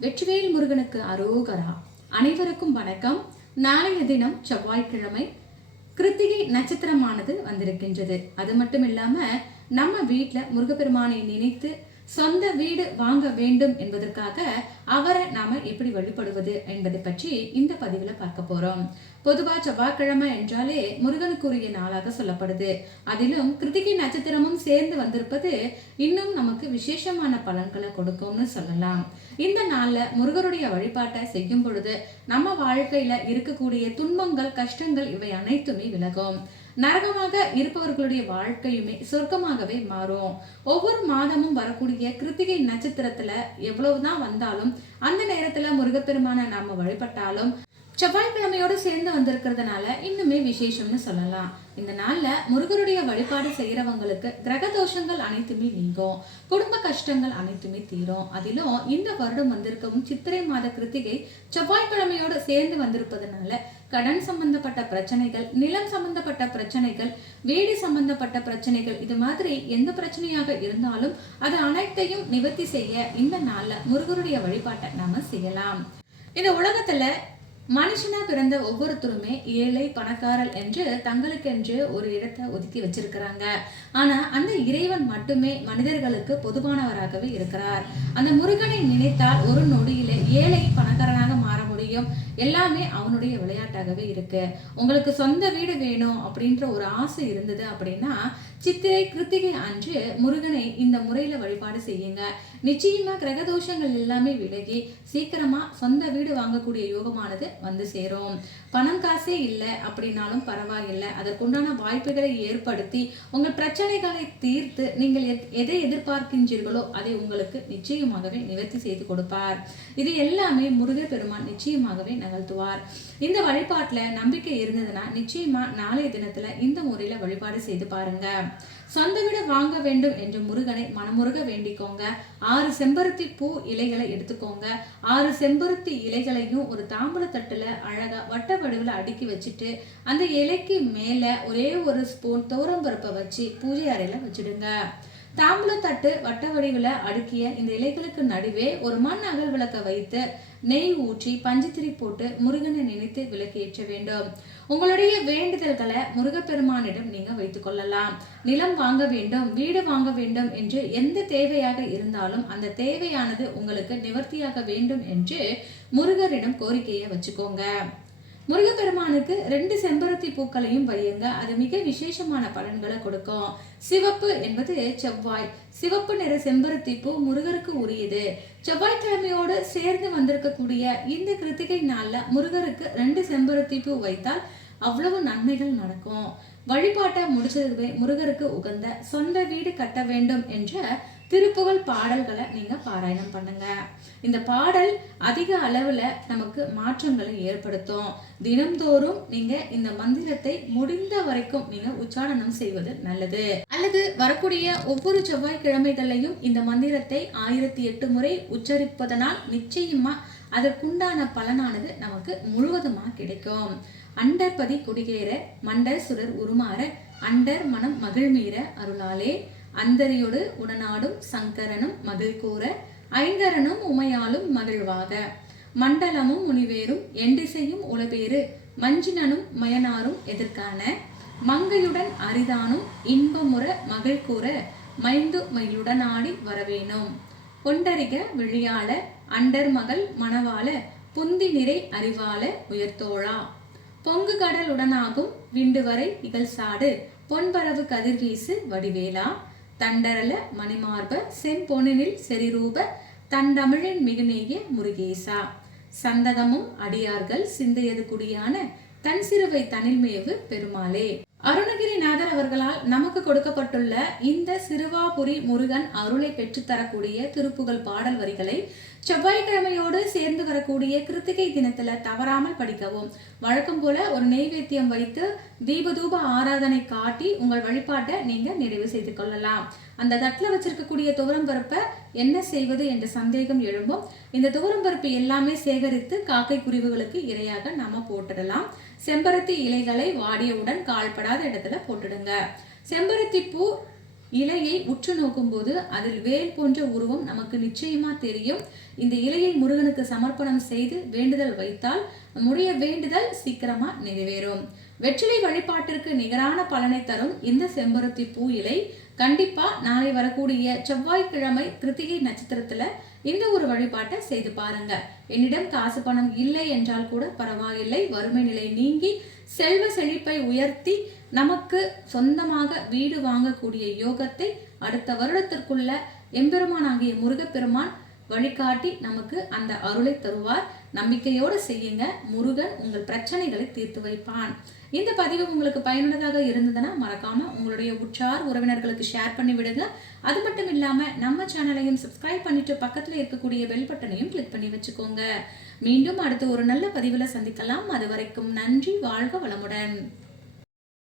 வெற்றிவேல் முருகனுக்கு அரோகரா. அனைவருக்கும் வணக்கம். நாளைய தினம் செவ்வாய்க்கிழமை கிருத்திகை நட்சத்திரமானது வந்திருக்கின்றது. அது மட்டும் இல்லாம நம்ம வீட்டில் முருகப்பெருமானை நினைத்து சொந்த வீடு வாங்க வேண்டும் என்பதற்காக அவரை நாம எப்படி வழிபடுவது என்பதை பற்றி இந்த பதிவுல பார்க்க போறோம். பொதுவா செவ்வாய்க்கிழமை என்றாலே முருகனுக்குரிய நாளாக சொல்லப்படுது. அதிலும் கிருத்திகை நட்சத்திரமும் சேர்ந்து வந்திருப்பது இன்னும் நமக்கு விசேஷமான பலன்களை கொடுக்கும்னு சொல்லலாம். இந்த நாள்ல முருகருடைய வழிபாட்டை செய்யும் பொழுது நம்ம வாழ்க்கையில இருக்கக்கூடிய துன்பங்கள் கஷ்டங்கள் இவை அனைத்துமே விலகும். நரகமாக இருப்பவர்களுடைய வாழ்க்கையுமே சொர்க்கமாகவே மாறும். ஒவ்வொரு மாதமும் வரக்கூடிய கிருத்திகை நட்சத்திரத்துல எவ்வளவுதான் வந்தாலும் அந்த நேரத்துல முருகப்பெருமான நாம வழிபட்டாலும் செவ்வாய்க்கிழமையோடு சேர்ந்து வந்திருக்கிறதுனால இன்னுமே விசேஷம்னு சொல்லலாம். இந்த நாள்ல முருகருடைய வழிபாடு செய்யறவங்களுக்கு கிரக தோஷங்கள் அனைத்துமே நீங்கும். குடும்ப கஷ்டங்கள் அனைத்துமே தீரும். அதிலும் இந்த வருடம் வந்திருக்கவும் சித்திரை மாத கிருத்திகை செவ்வாய்க்கிழமையோடு சேர்ந்து வந்திருப்பதனால கடன் சம்பந்தப்பட்ட பிரச்சனைகள் நிலம் சம்பந்தப்பட்ட பிரச்சனைகள் வீடு சம்பந்தப்பட்ட பிரச்சனைகள் இது மாதிரி எந்த பிரச்சனையாக இருந்தாலும் அது அனைத்தையும் நிவர்த்தி செய்ய இந்த நாள்ல முருகருடைய வழிபாட்டை நாம செய்யலாம். இந்த உலகத்துல மனுஷனா பிறந்த ஒவ்வொருத்தருமே ஏழை பணக்காரர் என்று தங்களுக்கென்று ஒரு இடத்தை ஒதுக்கி வச்சிருக்கிறாங்க. ஆனா அந்த இறைவன் மட்டுமே மனிதர்களுக்கு பொதுவானவராகவே இருக்கிறார். அந்த முருகனை நினைத்தால் ஒரு நொடியில ஏழை பணக்காரனாக மாற முடியும். எல்லாமே அவனுடைய விளையாட்டாகவே இருக்கு. உங்களுக்கு சொந்த வீடு வேணும் அப்படின்ற ஒரு ஆசை இருந்தது அப்படின்னா சித்திரை கிருத்திகை அன்று முருகனை இந்த முறையில வழிபாடு செய்யுங்க. நிச்சயமா கிரகதோஷங்கள் எல்லாமே விலகி சீக்கிரமா சொந்த வீடு வாங்கக்கூடிய யோகமானது வந்து சேரும். பணம் காசே இல்லை அப்படின்னாலும் பரவாயில்லை. அதற்குண்டான வாய்ப்புகளை ஏற்படுத்தி உங்கள் பிரச்சனைகளை தீர்த்து நீங்கள் எத்- எதை எதிர்பார்க்கின்றீர்களோ அதை உங்களுக்கு நிச்சயமாகவே நிவர்த்தி செய்து கொடுப்பார். இது எல்லாமே முருகர் பெருமான் நிச்சயமாகவே நகர்த்துவார். இந்த வழிபாட்டில் நம்பிக்கை இருந்ததுன்னா நிச்சயமா நாளைய தினத்துல இந்த முறையில வழிபாடு செய்து பாருங்க. சொந்த வீடு வாங்க வேண்டும் என்று முருகனை மனமுருக வேண்டிக்கோங்க. ஆறு செம்பருத்தி பூ இலைகளை எடுத்துக்கோங்க. ஆறு செம்பருத்தி இலைகளையும் ஒரு தாம்பூல அழகாக வட்ட வடிவில் அடுக்கி வச்சுட்டு அந்த இலைக்கு மேலே ஒரே ஒரு ஸ்பூன் துவரம்பருப்பை வச்சு பூஜை அறையில் வச்சிடுங்க. தாம்பூலத்தட்டு வட்ட வடிவில் அடுக்கிய இந்த இலைகளுக்கு நடுவே ஒரு மண் அகல் விளக்க வைத்து நெய் ஊற்றி பஞ்சத்திரி போட்டு முருகனை நினைத்து விளக்கேற்ற வேண்டும். உங்களுடைய வேண்டுதல்களை முருகப்பெருமானிடம் நீங்க வைத்துக் கொள்ளலாம். நிலம் வாங்க வேண்டும் வீடு வாங்க வேண்டும் என்று எந்த தேவையாக இருந்தாலும் அந்த தேவையானது உங்களுக்கு நிவர்த்தியாக வேண்டும் என்று முருகரிடம் கோரிக்கையை வச்சுக்கோங்க. முருகப்பெருமானுக்கு ரெண்டு செம்பருத்தி பூக்களையும் வையுங்க. அது மிக விசேஷமான பலன்களை கொடுக்கும். சிவப்பு என்பது செவ்வாய். சிவப்பு நிற செம்பருத்தி பூ முருகருக்கு உரியது. செவ்வாய்க்கிழமையோடு சேர்ந்து வந்திருக்கக்கூடிய இந்த கிருத்திகை நாளில் முருகருக்கு ரெண்டு செம்பருத்தி பூ வைத்தால் அவ்வளவு நன்மைகள் நடக்கும். வழிபாட்டை முடிச்சதுவே முருகருக்கு உகந்த சொந்த வீடு கட்ட வேண்டும் என்ற திருப்புகழ் பாடல்களை நீங்கள் பாராயணம் பண்ணுங்க. இந்த பாடல் அதிக அளவில் நமக்கு மாற்றங்களை ஏற்படுத்தும். தினம்தோறும் நீங்க இந்த மந்திரத்தை முடிந்த வரைக்கும் நீங்க உச்சாரணம் செய்வது நல்லது. அல்லது வரக்கூடிய ஒவ்வொரு செவ்வாய்க்கிழமைகளையும் இந்த மந்திரத்தை ஆயிரத்தி எட்டு முறை உச்சரிப்பதனால் நிச்சயமா அதற்குண்டான பலனானது நமக்கு முழுவதுமாக கிடைக்கும். அண்டர்பதி குடிகேற மண்டர் சுரர் உருமாற அண்டர் மனம் மகிழ்மீற அருளாலே அந்தரியோடு உடனாடும் சங்கரனும் மதில் கூற ஐங்கரனும் உமையாலும் மகிழ்வாக மண்டலமும் முனிவேரும் எண்டிசையும் உளபேறு மஞ்சினனும் மயனாரும் எதிர்கான மங்கையுடன் அரிதானும் இன்பமுற மகிழ் கூற மைந்து மயிலுடனாடி வரவேணும். கொண்டரிக விழியாள அண்டர் மகள் மணவாள புந்தி நிறை அறிவாள உயர்த்தோழா பொங்கு கடல் உடனாகும் விண்டுவரை இகழ்சாடு பொன்பரவு கதிர்வீசு வடிவேலா. தண்டரல மணிமார்ப செம்பொனினில் செரிரூப தண்டமிழின் மிகுநேய முருகேசா. சந்ததமும் அடியார்கள் சிந்தையது குடியான தன் சிறுவை தனில்மேவு பெருமாளே. அருணகிரிநாதர் அவர்களால் நமக்கு கொடுக்கப்பட்டுள்ள இந்த சிறுவாபுரி முருகன் அருளை பெற்றுத்தரக்கூடிய திருப்புகழ் பாடல் வரிகளை செவ்வாய்க்கிழமையோடு சேர்ந்து வரக்கூடிய கிருத்திகை தினத்துல தவறாமல் படிக்கவும். வழக்கம் போல ஒரு நெய்வேத்தியம் வைத்து தீபதூப ஆராதனை காட்டி உங்கள் வழிபாட்டை நீங்க நிறைவு செய்து கொள்ளலாம். அந்த தட்டில் வச்சிருக்கக்கூடிய துவரம் பருப்பை என்ன செய்வது என்ற சந்தேகம் எழும்பும். இந்த துவரம் பருப்பு எல்லாமே சேகரித்து காக்கை குருவிகளுக்கு இரையாக நாம போட்டுடலாம். செம்பருத்தி இலைகளை வாடியவுடன் கால்படாத இடத்துல போட்டுடுங்க. செம்பருத்தி பூ இலையை உற்று நோக்கும்போது அதில் வேல் போன்ற உருவம் நமக்கு நிச்சயமா தெரியும். இந்த இலையை முருகனுக்கு சமர்ப்பணம் செய்து வேண்டுதல் வைத்தால் நம்முடைய வேண்டுதல் சீக்கிரமா நிறைவேறும். வெற்றிலை வழிபாட்டிற்கு நிகரான பலனை தரும் இந்த செம்பருத்தி பூ இலை கண்டிப்பா நாளை வரக்கூடிய செவ்வாய்க்கிழமை கிருத்திகை நட்சத்திரத்துல இந்த ஒரு வழிபாட்டை செய்து பாருங்க. என்னிடம் காசு பணம் இல்லை என்றால் கூட பரவாயில்லை. வறுமை நிலை நீங்கி செல்வ செழிப்பை உயர்த்தி நமக்கு சொந்தமாக வீடு வாங்கக்கூடிய யோகத்தை அடுத்த வருடத்திற்குள்ள எம்பெருமானாகிய முருகப்பெருமான் வழிகாட்டி நமக்கு அந்த அருளை தருவார். நம்பிக்கையோடு செய்யுங்க. முருகன் உங்கள் பிரச்சனைகளை தீர்த்து வைப்பான். இந்த பதிவு உங்களுக்கு பயனுள்ளதாக இருந்ததுன்னா மறக்காம உங்களுடைய உற்றார் உறவினர்களுக்கு ஷேர் பண்ணி விடுங்க. அது மட்டும் இல்லாம நம்ம சேனலையும் சப்ஸ்கிரைப் பண்ணிட்டு பக்கத்துல இருக்கக்கூடிய பெல் பட்டனையும் கிளிக் பண்ணி வச்சுக்கோங்க. மீண்டும் அடுத்து ஒரு நல்ல பதிவுல சந்திக்கலாம். அது வரைக்கும் நன்றி வாழ்க வளமுடன்.